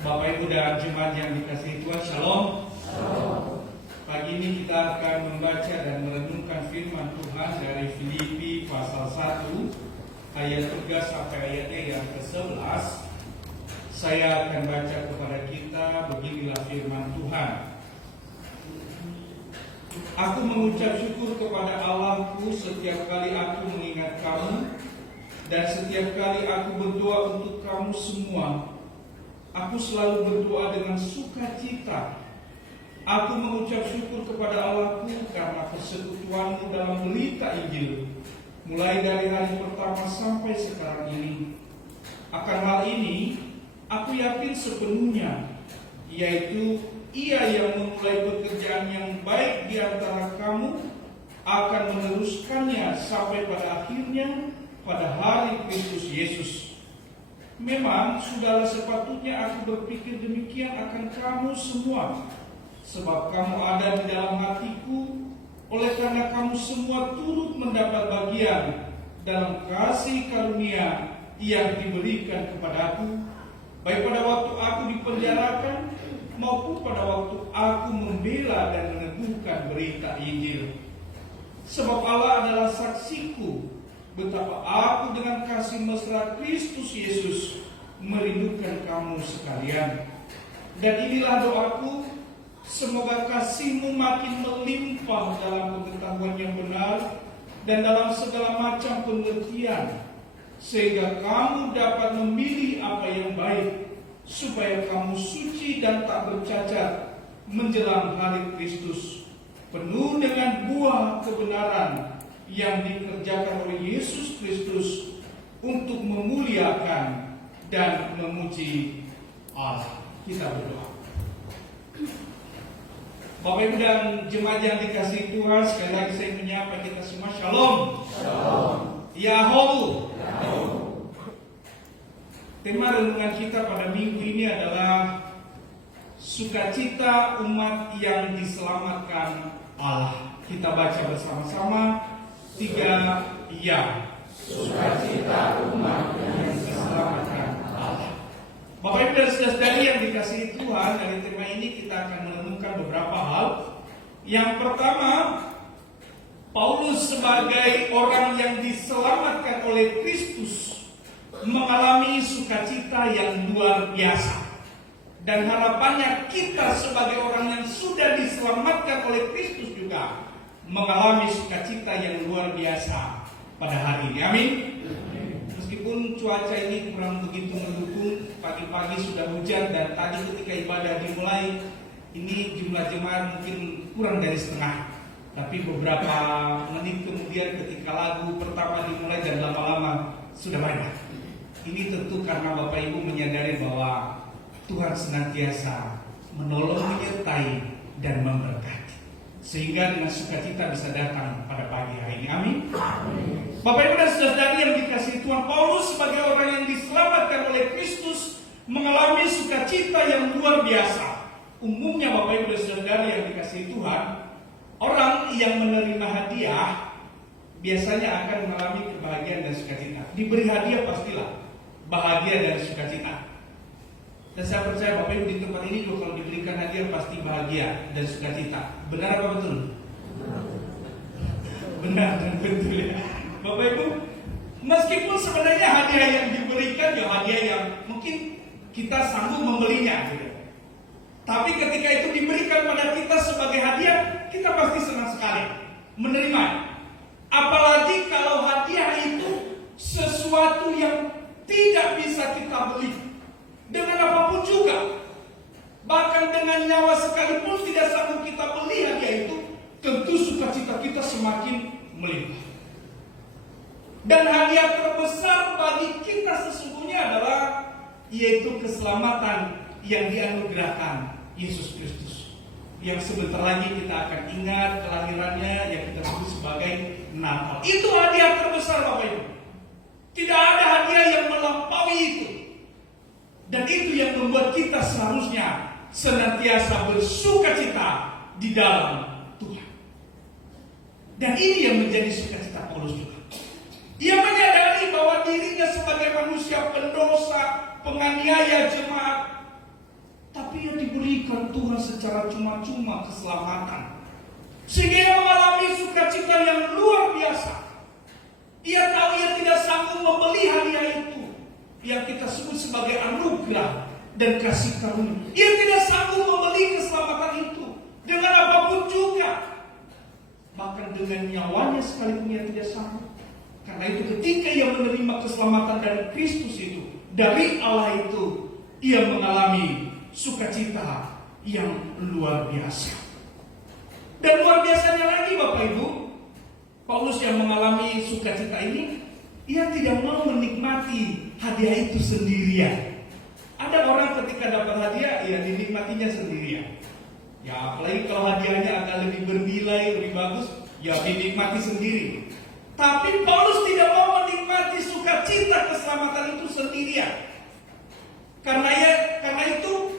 Bapak Ibu dan jemaat yang dikasihi Tuhan, Shalom. Pagi ini kita akan membaca dan merenungkan firman Tuhan dari Filipi pasal 1 ayat 3 sampai ayatnya yang ke-11. Saya akan baca kepada kita, beginilah firman Tuhan. Aku mengucap syukur kepada Allahku setiap kali aku mengingat kamu, dan setiap kali aku berdoa untuk kamu semua. Aku selalu berdoa dengan sukacita. Aku mengucap syukur kepada Allahku karena persekutuanmu dalam berita Injil, mulai dari hari pertama sampai sekarang ini. Akan hal ini, aku yakin sepenuhnya, yaitu Ia yang memulai pekerjaan yang baik di antara kamu akan meneruskannya sampai pada akhirnya pada hari Kristus Yesus. Memang sudahlah sepatutnya aku berpikir demikian akan kamu semua, sebab kamu ada di dalam hatiku, oleh karena kamu semua turut mendapat bagian dalam kasih karunia yang diberikan kepadaku, baik pada waktu aku dipenjarakan maupun pada waktu aku membela dan meneguhkan berita Injil. Sebab Allah adalah saksiku betapa aku dengan kasih mesra Kristus Yesus merindukan kamu sekalian. Dan inilah doaku, semoga kasihmu makin melimpah dalam pengetahuan yang benar dan dalam segala macam pengertian, sehingga kamu dapat memilih apa yang baik, supaya kamu suci dan tak bercacat menjelang hari Kristus, penuh dengan buah kebenaran yang dikerjakan oleh Yesus Kristus untuk memuliakan dan memuji Allah. Kita berdoa. Bapak Ibu dan jemaat yang dikasihi Tuhan, sekali lagi saya menyapa kita semua. Shalom. Shalom. Yahoo. Tema renungan kita pada minggu ini adalah sukacita umat yang diselamatkan Allah. Kita baca bersama-sama 3 ya. Sukacita umat yang diselamatkan Allah. Bapak Ibu dan saudara-saudari yang dikasihi Tuhan, dari tema ini kita akan merenungkan beberapa hal. Yang pertama, Paulus sebagai orang yang diselamatkan oleh Kristus mengalami sukacita yang luar biasa. Dan harapannya kita sebagai orang yang sudah diselamatkan oleh Kristus juga mengalami sukacita yang luar biasa pada hari ini. Amin. Meskipun cuaca ini kurang begitu mendukung, pagi-pagi sudah hujan dan tadi ketika ibadah dimulai, ini jumlah jemaat mungkin kurang dari setengah. Tapi beberapa menit kemudian ketika lagu pertama dimulai dan lama-lama sudah banyak. Ini tentu karena Bapak Ibu menyadari bahwa Tuhan senantiasa menolong, menyertai, dan memberkati, sehingga dengan sukacita bisa datang pada pagi hari ini. Amin. Bapak Ibu dan saudara yang dikasihi Tuhan, Paulus sebagai orang yang diselamatkan oleh Kristus mengalami sukacita yang luar biasa. Umumnya Bapak Ibu dan saudara yang dikasihi Tuhan, orang yang menerima hadiah biasanya akan mengalami kebahagiaan dan sukacita. Diberi hadiah pastilah bahagia dan sukacita. Dan saya percaya Bapak Ibu di tempat ini juga kalau diberikan hadiah pasti bahagia dan sukacita. Benar apa betul? Benar dan betul ya. Bapak Ibu, meskipun sebenarnya hadiah yang diberikan ya hadiah yang mungkin kita sanggup membelinya gitu. Tapi ketika itu diberikan pada kita sebagai hadiah, kita pasti senang sekali menerima. Apalagi kalau hadiah itu sesuatu yang tidak bisa kita beli dengan apapun juga, bahkan dengan nyawa sekalipun tidak sanggup kita beli hadiah itu, tentu sukacita kita semakin melimpah. Dan hadiah terbesar bagi kita sesungguhnya adalah yaitu keselamatan yang dianugerahkan Yesus Kristus, yang sebentar lagi kita akan ingat kelahirannya yang kita sebut sebagai Natal. Itu hadiah terbesar Bapak Ibu. Tidak ada hadiah yang melampaui itu. Dan itu yang membuat kita seharusnya senantiasa bersukacita di dalam Tuhan. Dan ini yang menjadi sukacita Paulus juga. Ia menyadari bahwa dirinya sebagai manusia pendosa, penganiaya jemaat, Tetapi ia diberikan Tuhan secara cuma-cuma keselamatan, sehingga ia mengalami sukacita yang luar biasa. Ia tahu ia tidak sanggup membeli hadiah itu yang kita sebut sebagai anugerah dan kasih karunia. Ia tidak sanggup membeli keselamatan itu dengan apapun juga, bahkan dengan nyawanya sekalipun ia tidak sanggup. Karena itu ketika ia menerima keselamatan dari Kristus itu, dari Allah itu, ia mengalami sukacita yang luar biasa. Dan luar biasanya lagi Bapak Ibu, Paulus yang mengalami sukacita ini, ia tidak mau menikmati hadiah itu sendirian. Ada orang ketika dapat hadiah, ya dinikmatinya sendirian. Ya apalagi kalau hadiahnya agak lebih bernilai, lebih bagus, ya dinikmati sendiri. Tapi Paulus tidak mau menikmati sukacita keselamatan itu sendirian. Karena itu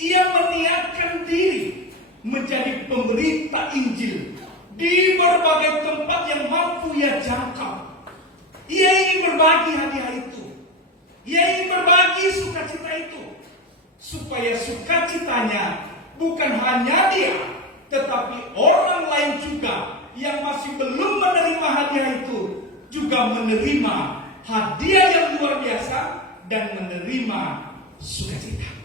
ia meniatkan diri menjadi pemberita Injil di berbagai tempat yang mampu ia jangkau. Ia ingin berbagi hadiah itu. Ia ingin berbagi sukacita itu, supaya sukacitanya bukan hanya dia, tetapi orang lain juga yang masih belum menerima hadiah itu juga menerima hadiah yang luar biasa dan menerima sukacita.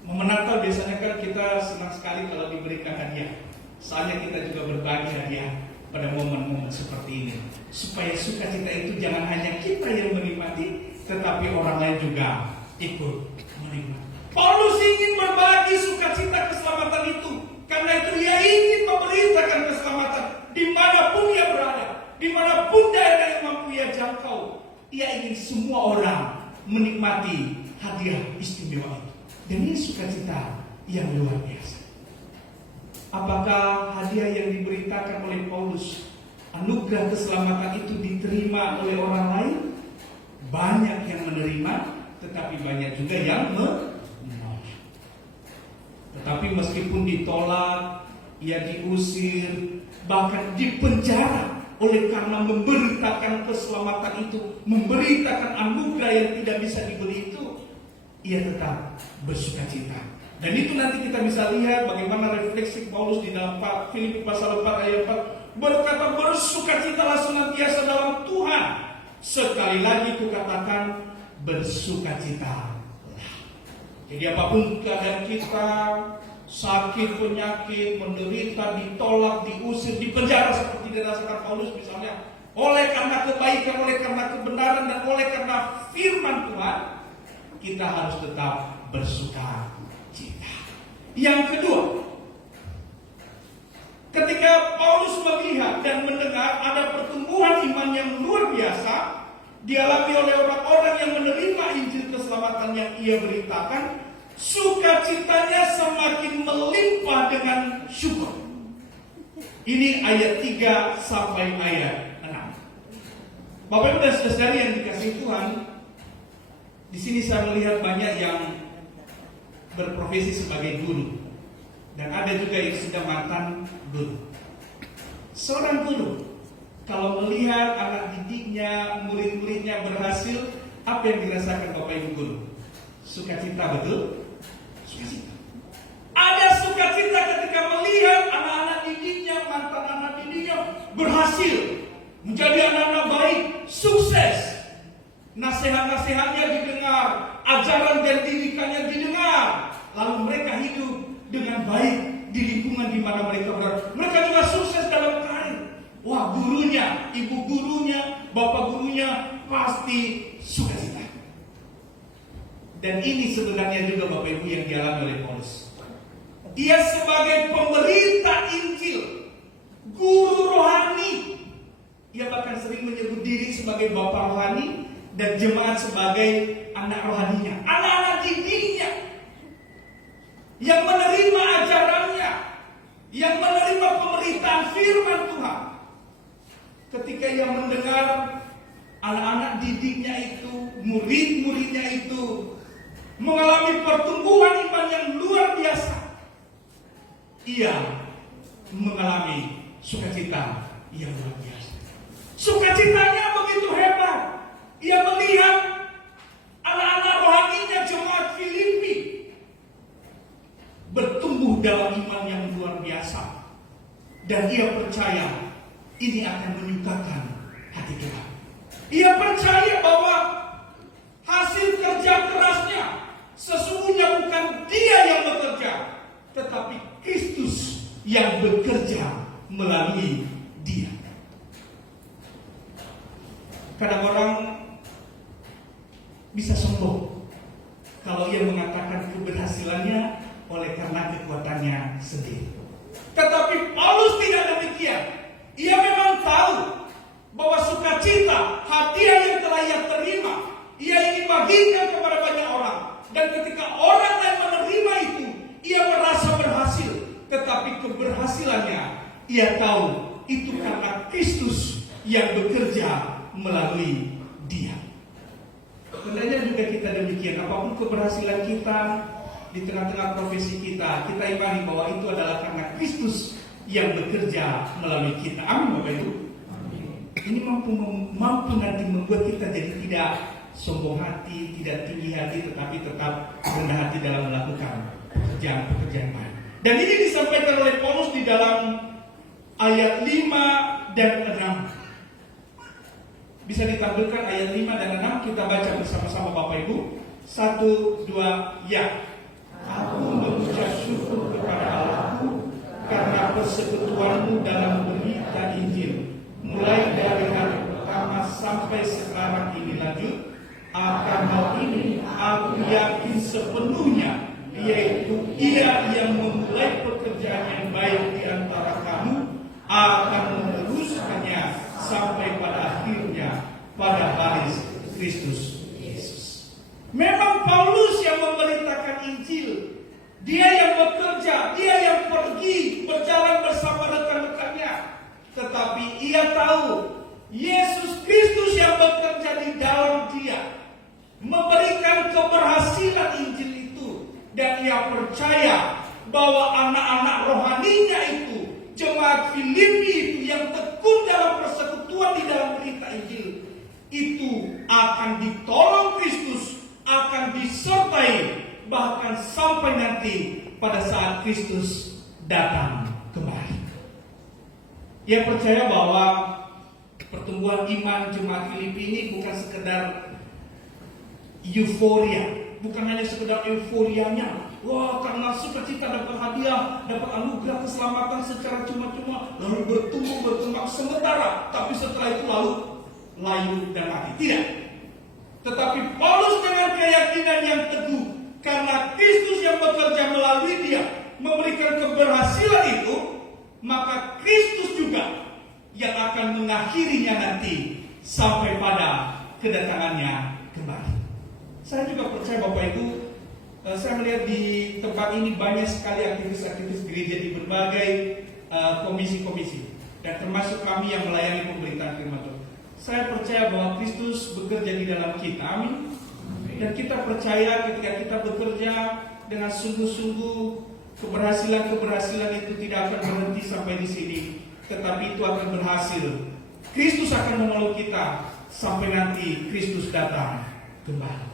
Momen Natal biasanya kan kita senang sekali kalau diberikan hadiah. Soalnya kita juga berbagi hadiah pada momen-momen seperti ini, supaya sukacita itu jangan hanya kita yang menikmati, tetapi orang lain juga ikut menikmati. Paulus ingin berbagi sukacita keselamatan itu, karena itu ia ingin memberitakan keselamatan dimanapun ia berada, dimanapun daerah yang mampu ia jangkau. Ia ingin semua orang menikmati hadiah istimewa itu. Dan ini sukacita yang luar biasa. Apakah hadiah yang diberitakan oleh Paulus, anugerah keselamatan itu diterima oleh orang lain? Banyak yang menerima, tetapi banyak juga yang menolak. Tetapi meskipun ditolak, ia diusir, bahkan dipenjara oleh karena memberitakan keselamatan itu, memberitakan anugerah yang tidak bisa dibeli itu, ia tetap bersukacita. Dan itu nanti kita bisa lihat bagaimana refleksi Paulus di dalam Filipi pasal 4 ayat 4, berkata, bersukacitalah senantiasa dalam Tuhan. Sekali lagi kukatakan, bersukacitalah. Jadi apapun keadaan kita, sakit, penyakit, menderita, ditolak, diusir, dipenjara seperti dirasakan Paulus misalnya, oleh karena kebaikan, oleh karena kebenaran, dan oleh karena firman Tuhan, kita harus tetap bersukacita. Yang kedua, ketika Paulus melihat dan mendengar ada pertumbuhan iman yang luar biasa dialami oleh orang-orang yang menerima Injil keselamatan yang ia beritakan, sukacitanya semakin melimpah dengan syukur. Ini ayat 3 sampai ayat 6. Bapak Ibu dan Saudara yang dikasihi Tuhan, di sini saya melihat banyak yang berprofesi sebagai guru, dan ada juga yang sudah mantan guru. Seorang guru kalau melihat anak didiknya, murid-muridnya berhasil, apa yang dirasakan Bapak Ibu guru? Sukacita, betul? Sukacita. Ada sukacita ketika melihat anak-anak didiknya, mantan anak didiknya berhasil menjadi anak-anak baik, sukses. Nasihat-nasihatnya didengar, ajaran dan didikannya didengar, lalu mereka hidup dengan baik di lingkungan di mana mereka berada. Mereka juga sukses dalam karir. Wah, gurunya, ibu gurunya, bapak gurunya pasti sukacita. Dan ini sebenarnya juga Bapak Ibu yang dialami oleh Paulus. Ia sebagai pemberita Injil, guru rohani. Ia bahkan sering menyebut diri sebagai bapak rohani dan jemaat sebagai anak rohaninya, anak-anak didiknya, yang menerima ajarannya, yang menerima pemberitaan firman Tuhan. Ketika ia mendengar anak-anak didiknya itu, murid-muridnya itu mengalami pertumbuhan iman yang luar biasa, ia mengalami sukacita yang luar biasa. Sukacitanya begitu hebat. Ia melihat anak-anak rohaninya jemaat Filipi teguh dalam iman yang luar biasa. Dan ia percaya ini akan menyukakan hati Tuhan. Ia percaya bahwa hasil kerja kerasnya sesungguhnya bukan dia yang bekerja, tetapi Kristus yang bekerja melalui dia. Kadang orang bisa sombong kalau ia mengatakan keberhasilannya oleh karena kekuatannya sendiri. Tetapi Paulus tidak demikian. Ia memang tahu bahwa sukacita, hadiah yang telah ia terima, ia ingin bagikan kepada banyak orang. Dan ketika orang lain menerima itu, ia merasa berhasil. Tetapi keberhasilannya, ia tahu itu karena Kristus yang bekerja melalui dia. Hendaknya juga kita demikian. Apapun keberhasilan kita di tengah-tengah profesi kita, kita imani bahwa itu adalah karena Kristus yang bekerja melalui kita. Amin, Bapak Ibu. Ini mampu nanti membuat kita jadi tidak sombong hati, tidak tinggi hati, tetapi tetap rendah hati dalam melakukan pekerjaan baik. Dan ini disampaikan oleh Paulus di dalam ayat 5 dan 6. Bisa ditampilkan ayat 5 dan 6, kita baca bersama-sama Bapak Ibu. 1, 2, ya. Aku mengucap syukur kepada Allahku karena persekutuanmu dalam berita Injil, mulai dari hari pertama sampai sekarang ini lanjut. Akan hal ini aku yakin sepenuhnya, yaitu Ia yang memulai pekerjaan yang baik di antara kamu akan meneruskannya sampai pada akhirnya pada hari Kristus Yesus. Memang Paulus yang memberitakan Injil, dia yang bekerja, dia yang pergi berjalan bersama rekan-rekannya. Tetapi ia tahu Yesus Kristus yang bekerja di dalam dia, memberikan keberhasilan Injil itu. Dan ia percaya bahwa anak-anak rohaninya itu, jemaat Filipi itu yang tekun dalam persekutuan di dalam berita Injil, itu akan ditolong Kristus, akan disertai, bahkan sampai nanti pada saat Kristus datang kembali. Ia percaya bahwa pertumbuhan iman jemaat Filipi ini bukan sekedar euforia, bukan hanya sekedar euforianya. Wah, karena sukacita dapat hadiah, dapat anugerah keselamatan secara cuma-cuma, lalu bertumbuh berkembang sementara, tapi setelah itu lalu layu dan mati. Tidak. Tetapi Paulus dengan keyakinan yang teguh, karena Kristus yang bekerja melalui dia memberikan keberhasilan itu, maka Kristus juga yang akan mengakhirinya nanti sampai pada kedatangannya kembali. Saya juga percaya Bapak Ibu, saya melihat di tempat ini banyak sekali aktivis-aktivis gereja di berbagai komisi-komisi, dan termasuk kami yang melayani pemberitaan firman Tuhan. Saya percaya bahwa Kristus bekerja di dalam kita, amin. Dan kita percaya ketika kita bekerja dengan sungguh-sungguh, keberhasilan-keberhasilan itu tidak akan berhenti sampai di sini, tetapi itu akan berhasil. Kristus akan memeluk kita sampai nanti Kristus datang kembali.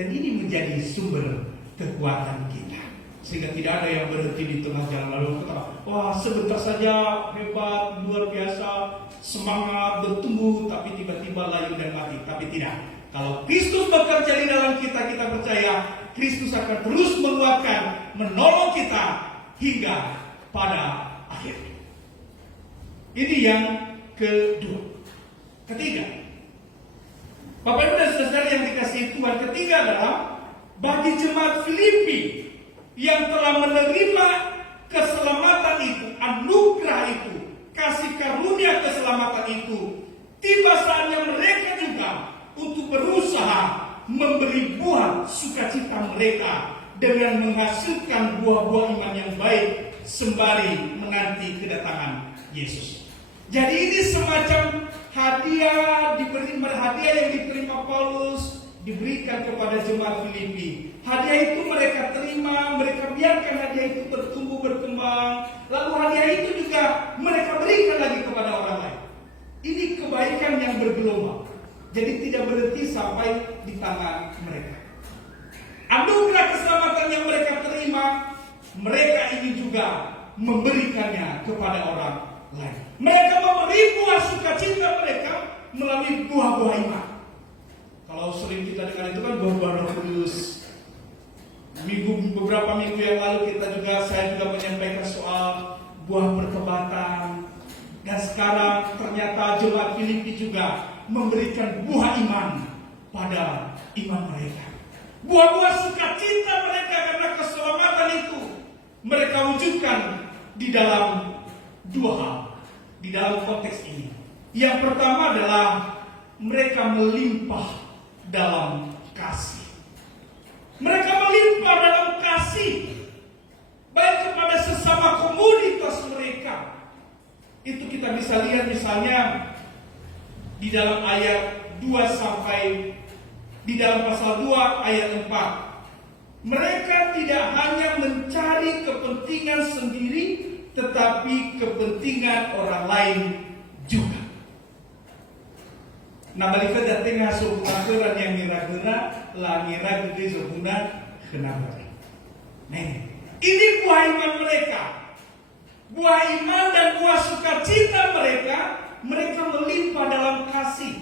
Dan ini menjadi sumber kekuatan kita, sehingga tidak ada yang berhenti di tengah jalan lalu kata, wah sebentar saja hebat, luar biasa, semangat, bertumbuh, tapi tiba-tiba layu dan mati. Tapi tidak. Kalau Kristus bekerja di dalam kita, kita percaya Kristus akan terus menguatkan, menolong kita hingga pada akhirnya. Ini yang kedua. Ketiga, Bapak Ibu dan Saudara yang dikasihi Tuhan, ketiga adalah bagi jemaat Filipi yang telah menerima keselamatan itu, anugerah itu, kasih karunia keselamatan itu, tiba saatnya mereka juga untuk berusaha memberi buah sukacita mereka dengan menghasilkan buah-buah iman yang baik sembari menanti kedatangan Yesus. Jadi ini semacam hadiah yang diterima Paulus diberikan kepada jemaat Filipi. Hadiah itu mereka terima, mereka biarkan hadiah itu bertumbuh berkembang, lalu hadiah itu juga mereka berikan lagi kepada orang lain. Ini kebaikan yang bergelombang, jadi tidak berhenti sampai di tangan mereka. Anugerah keselamatan yang mereka terima, mereka ingin ini juga memberikannya kepada orang lain. Mereka memberi buah sukacita mereka melalui buah-buah iman. Kalau sering kita dengar itu kan buah-buah Roh Kudus. Beberapa minggu yang lalu saya juga menyampaikan soal buah pertobatan. Dan sekarang ternyata jemaat Filipi juga memberikan buah iman pada iman mereka. Buah-buah sukacita mereka karena keselamatan itu mereka wujudkan di dalam dua hal di dalam konteks ini. Yang pertama adalah mereka melimpah dalam kasih. Mereka melimpah dalam kasih baik kepada sesama komunitas mereka. Itu kita bisa lihat misalnya di dalam ayat 2 sampai di dalam pasal 2 ayat 4. Mereka tidak hanya mencari kepentingan sendiri, tetapi kepentingan orang lain juga. Nah, balik ke tengah sukuran yang mira-guna, lah mira gede sukuran kenapa? Nah, ini buah iman mereka. Buah iman dan buah sukacita mereka melimpah dalam kasih.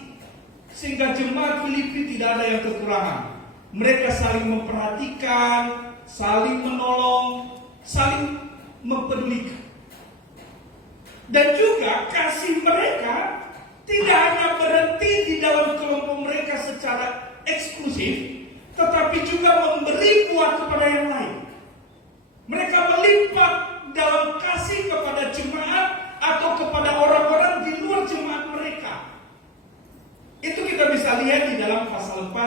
Sehingga jemaat Filipi tidak ada yang kekurangan. Mereka saling memperhatikan, saling menolong, saling mempedulikan. Dan juga kasih mereka tidak hanya berhenti di dalam kelompok mereka secara eksklusif, tetapi juga memberi buah kepada yang lain. Mereka melimpah dalam kasih kepada jemaat atau kepada orang-orang di luar jemaat mereka. Itu kita bisa lihat di dalam pasal 4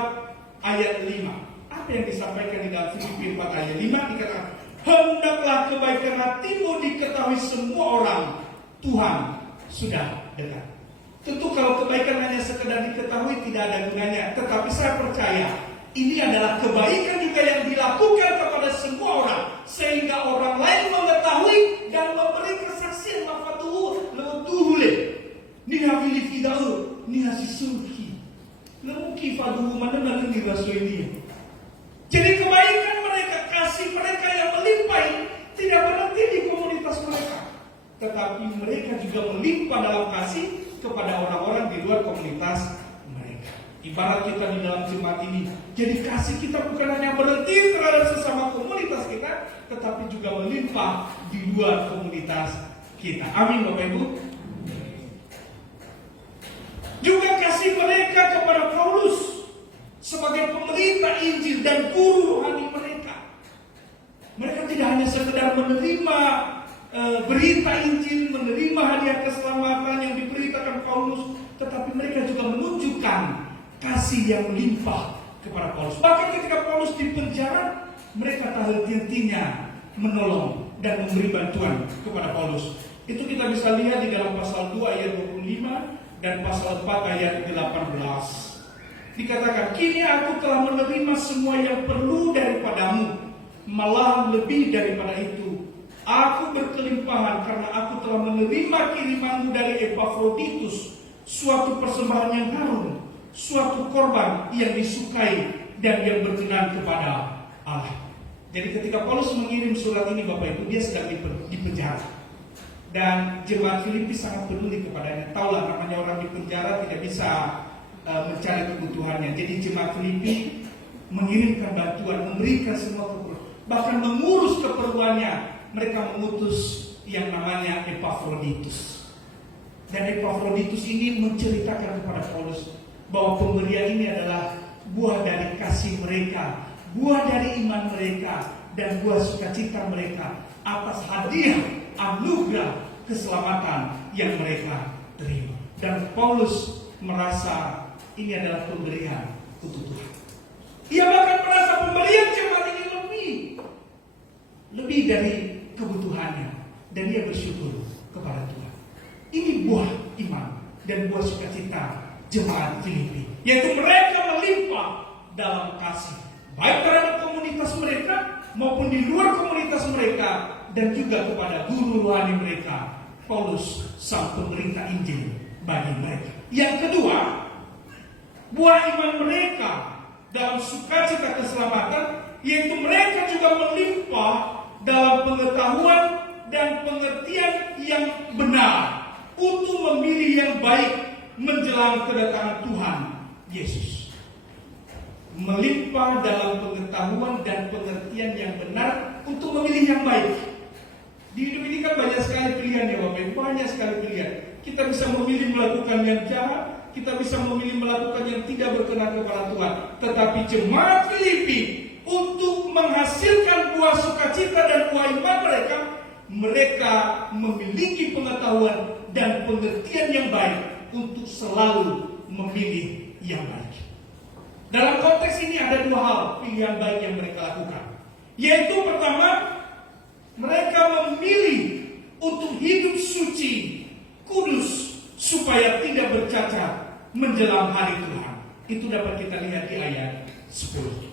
ayat 5. Apa yang disampaikan di dalam Filipi 4 ayat 5 dikatakan, hendaklah kebaikan hatimu diketahui semua orang, Tuhan sudah dekat. Tentu kalau kebaikan hanya sekedar diketahui tidak ada gunanya. Tetapi saya percaya ini adalah kebaikan juga yang dilakukan kepada semua orang, sehingga orang lain mengetahui dan memberi kesaksian mafatuhu letuhule niha filifidau niha sisuki lemuki faduhu mana nanti ini. Jadi kebaikan mereka, kasih mereka yang melimpah tidak berhenti di komunitas mereka, tetapi mereka juga melimpah dalam kasih kepada orang-orang di luar komunitas mereka. Ibarat kita di dalam jemaat ini, jadi kasih kita bukan hanya berhenti terhadap sesama komunitas kita, tetapi juga melimpah di luar komunitas kita. Amin Bapak Ibu. Juga kasih mereka kepada Paulus sebagai pemerintah Injil dan guru rohani mereka. Mereka tidak hanya sekedar menerima berita Injil, menerima hadiah keselamatan yang diberitakan Paulus, tetapi mereka juga menunjukkan kasih yang melimpah kepada Paulus. Bahkan ketika Paulus di penjara, mereka tak henti-hentinya menolong dan memberi bantuan kepada Paulus. Itu kita bisa lihat di dalam pasal 2 ayat 25 dan pasal 4 ayat 18. Dikatakan, kini aku telah menerima semua yang perlu daripadamu, malah lebih daripada itu. Aku berkelimpahan karena aku telah menerima kirimanmu dari Epafroditus, suatu persembahan yang harum, suatu korban yang disukai dan yang berkenan kepada Allah. Jadi ketika Paulus mengirim surat ini Bapak Ibu, dia sedang di penjara. Dan jemaat Filipi sangat peduli kepadanya. Taulah namanya orang di penjara tidak bisa mencari kebutuhannya. Jadi jemaat Filipi mengirimkan bantuan, memberikan semua keperluan, bahkan mengurus keperluannya. Mereka mengutus yang namanya Epafroditus. Dan Epafroditus ini menceritakan kepada Paulus bahwa pemberian ini adalah buah dari kasih mereka, buah dari iman mereka, dan buah sukacita mereka atas hadiah anugerah keselamatan yang mereka terima. Dan Paulus merasa ini adalah pemberian untuk Tuhan. Ia bahkan merasa pemberian jemaat ini lebih dari kebutuhannya, dan dia bersyukur kepada Tuhan. Ini buah iman dan buah sukacita jemaat Filipi, yaitu mereka melimpah dalam kasih, baik terhadap komunitas mereka maupun di luar komunitas mereka, dan juga kepada guru rohani mereka, Paulus sang pemberita Injil bagi mereka. Yang kedua, buah iman mereka dalam sukacita keselamatan, yaitu mereka juga melimpah dalam pengetahuan dan pengertian yang benar untuk memilih yang baik menjelang kedatangan Tuhan Yesus. Melimpah dalam pengetahuan dan pengertian yang benar untuk memilih yang baik. Di hidup ini kan banyak sekali pilihan ya Bapak Ibu, banyak sekali pilihan. Kita bisa memilih melakukan yang jahat, kita bisa memilih melakukan yang tidak berkenan kepada Tuhan. Tetapi jemaat Filipi untuk menghasilkan buah sukacita dan buah iman mereka memiliki pengetahuan dan pengertian yang baik untuk selalu memilih yang baik. Dalam konteks ini ada dua hal pilihan baik yang mereka lakukan. Yaitu pertama, mereka memilih untuk hidup suci, kudus, supaya tidak bercacat menjelang hari Tuhan. Itu dapat kita lihat di ayat 10.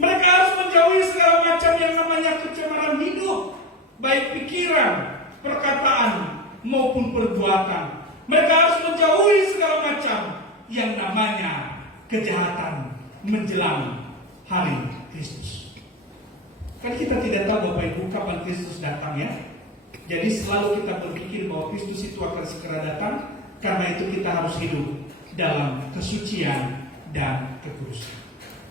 Mereka harus menjauhi segala macam yang namanya kecemaran hidup, baik pikiran, perkataan, maupun perbuatan. Mereka harus menjauhi segala macam yang namanya kejahatan menjelang hari Kristus. Kan kita tidak tahu Bapak Ibu kapan Kristus datang ya. Jadi selalu kita berpikir bahwa Kristus itu akan segera datang. Karena itu kita harus hidup dalam kesucian dan kekudusan.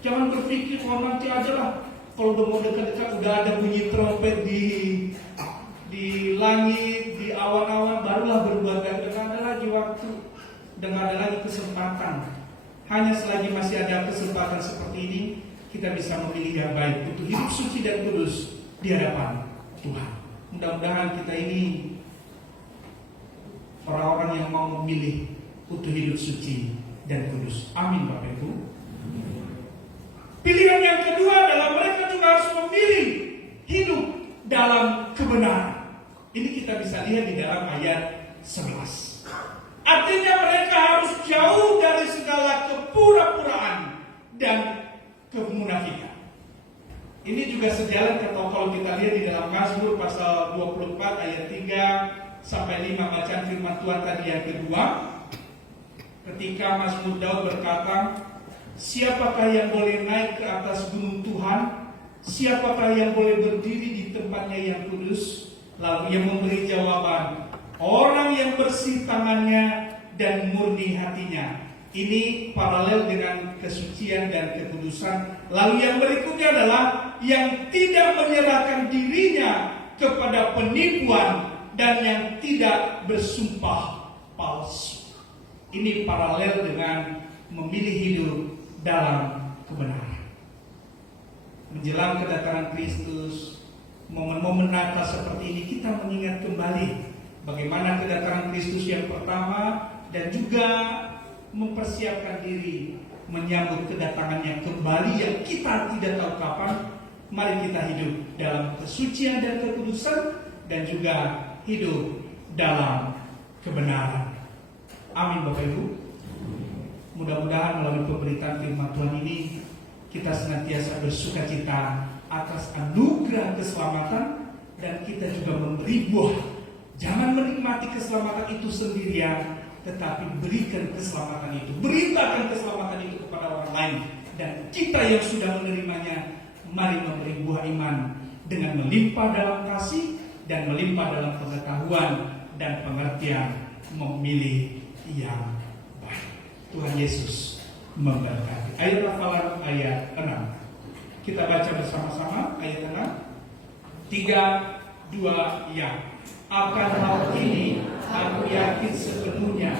Jangan berpikir nanti aja lah. Kalau udah mau dekat-dekat udah ada bunyi trompet di langit, di awan-awan, barulah berbuat baik. Dan ada lagi waktu, dan ada lagi kesempatan. Hanya selagi masih ada kesempatan seperti ini, kita bisa memilih yang baik untuk hidup suci dan kudus di hadapan Tuhan. Mudah-mudahan kita ini orang-orang yang mau memilih untuk hidup suci dan kudus. Amin Bapak Ibu. Pilihan yang kedua adalah mereka juga harus memilih hidup dalam kebenaran. Ini kita bisa lihat di dalam ayat 11. Artinya mereka harus jauh dari segala kepura-puraan dan kemunafikan. Ini juga sejalan kalau kita lihat di dalam Mazmur pasal 24 ayat 3 sampai 5 bacaan firman Tuhan tadi yang kedua. Ketika Mazmur Daud berkata, siapakah yang boleh naik ke atas gunung Tuhan? Siapakah yang boleh berdiri di tempatnya yang kudus? Lalu ia memberi jawaban, orang yang bersih tangannya dan murni hatinya. Ini paralel dengan kesucian dan kekudusan. Lalu yang berikutnya adalah yang tidak menyerahkan dirinya kepada penipuan dan yang tidak bersumpah palsu. Ini paralel dengan memilih hidup dalam kebenaran. Menjelang kedatangan Kristus, momen-momen Natal seperti ini kita mengingat kembali bagaimana kedatangan Kristus yang pertama dan juga mempersiapkan diri menyambut kedatangannya kembali yang kita tidak tahu kapan. Mari kita hidup dalam kesucian dan kekudusan dan juga hidup dalam kebenaran. Amin Bapak Ibu. Mudah-mudahan melalui pemberitaan firman Tuhan ini kita senantiasa bersukacita atas anugerah keselamatan dan kita juga memberi buah. Jangan menikmati keselamatan itu sendirian, tetapi berikan keselamatan itu, beritakan keselamatan itu kepada orang lain. Dan kita yang sudah menerimanya, mari memberi buah iman dengan melimpah dalam kasih dan melimpah dalam pengetahuan dan pengertian memilih yang baik. Tuhan Yesus memberkati. Ayat hafalan ayat 6. Kita baca bersama-sama ayat 6. 3, 2, ya. Akan hal ini aku yakin sepenuhnya,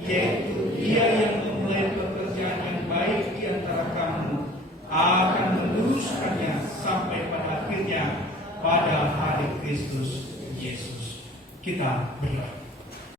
yaitu Dia yang memulai pekerjaan yang baik di antara kamu akan meneruskannya sampai pada akhirnya pada hari Kristus Yesus. Kita berdoa.